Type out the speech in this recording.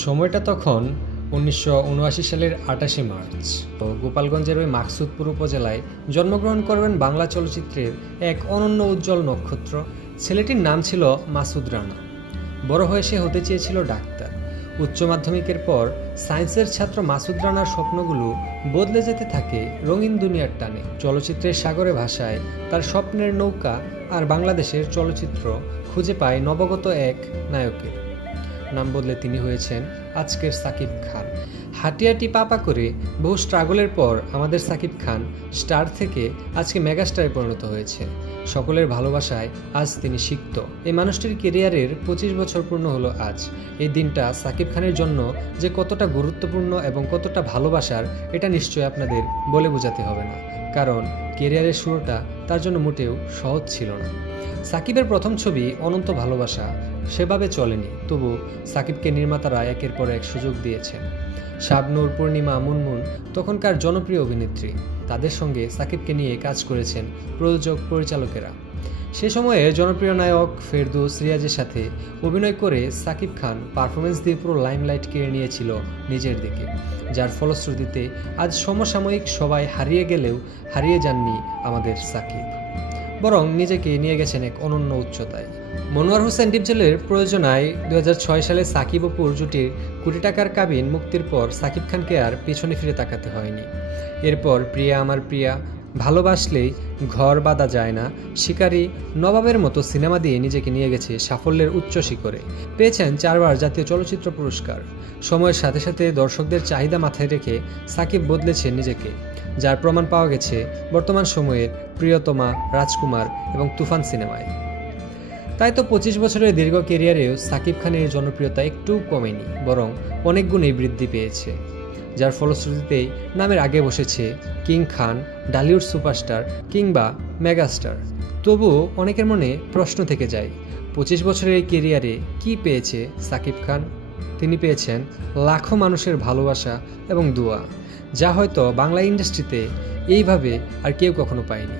সময়টা তখন ১৯৭৯ সালের ২৮ মার্চ। তো গোপালগঞ্জের ওই মাকসুদপুর উপজেলায় জন্মগ্রহণ করবেন বাংলা চলচ্চিত্রের এক অনন্য উজ্জ্বল নক্ষত্র। ছেলেটির নাম ছিল মাসুদ রানা। বড় হয়ে সে হতে চেয়েছিল ডাক্তার। উচ্চ মাধ্যমিকের পর সায়েন্সের ছাত্র মাসুদ রানার স্বপ্নগুলো বদলে যেতে থাকে রঙিন দুনিয়ার টানে। চলচ্চিত্রের সাগরে ভাসায় তার স্বপ্নের নৌকা, আর বাংলাদেশের চলচ্চিত্র খুঁজে পায় নবাগত এক নায়কের। নাম বদলে তিনি হয়েছেন আজকের সাকিব খান। হাঁটিয়াটি পাপা করে বহু স্ট্রাগলের পর আমাদের সাকিব খান স্টার থেকে আজকে মেগাস্টারে পরিণত হয়েছে। সকলের ভালোবাসায় আজ তিনি সিক্ত। এই মানুষটির কেরিয়ারের ২৫ বছর পূর্ণ হলো আজ। এই দিনটা সাকিব খানের জন্য যে কতটা গুরুত্বপূর্ণ এবং কতটা ভালোবাসার, এটা নিশ্চয়ই আপনাদের বলে বোঝাতে হবে না, কারণ কেরিয়ারের শুরুটা তার জন্য মোটেও সহজ ছিল না। সাকিবের প্রথম ছবি অনন্ত ভালোবাসা সেভাবে চলেনি, তবু সাকিবকে নির্মাতারা একের পর এক সুযোগ দিয়েছেন। শাবনূর, পূর্ণিমা, মুনমুন তখনকার জনপ্রিয় অভিনেত্রী। তাদের সঙ্গে সাকিবকে নিয়ে কাজ করেছেন প্রযোজক, পরিচালকেরা। সে সময়ে জনপ্রিয় নায়ক ফেরদৌস, রিয়াজের সাথে অভিনয় করে সাকিব খান পারফরমেন্স দিয়ে পুরো লাইমলাইট কেড়ে নিয়েছিল নিজের দিকে, যার ফলশ্রুতিতে আজ সমসাময়িক সবাই হারিয়ে গেলেও হারিয়ে যাননি আমাদের সাকিব, বরং নিজেকে নিয়ে গেছেন এক অনন্য উচ্চতায়। মনোয়ার হোসেন ডিপজলের প্রযোজনায় ২০০৬ সালে সাকিব অপুর জুটির কোটি টাকার কাবিন মুক্তির পর সাকিব খানকে আর পেছনে ফিরে তাকাতে হয়নি। এরপর প্রিয়া আমার প্রিয়া, ভালোবাসলেই ঘর বাঁধা যায় না, শিকারী, নবাবের মতো সিনেমা দিয়ে নিজেকে নিয়ে গেছে সাফল্যের উচ্চ শিখরে। পেয়েছেন ৪ বার জাতীয় চলচ্চিত্র পুরস্কার। সময়ের সাথে সাথে দর্শকদের চাহিদা মাথায় রেখে সাকিব বদলেছেন নিজেকে, যার প্রমাণ পাওয়া গেছে বর্তমান সময়ের প্রিয়তমা, রাজকুমার এবং তুফান সিনেমায়। তাই তো ২৫ বছরের দীর্ঘ ক্যারিয়ারেও সাকিব খানের জনপ্রিয়তা একটু কমেনি, বরং অনেক গুণেই বৃদ্ধি পেয়েছে, যার ফলশ্রুতিতেই নামের আগে বসেছে কিং খান, ঢালিউড সুপারস্টার কিংবা মেগাস্টার। তবুও অনেকের মনে প্রশ্ন থেকে যায়, ২৫ বছরের এই ক্যারিয়ারে কি পেয়েছে সাকিব খান? তিনি পেয়েছেন লাখো মানুষের ভালোবাসা এবং দোয়া, যা হয়তো বাংলা ইন্ডাস্ট্রিতে এইভাবে আর কেউ কখনো পায়নি।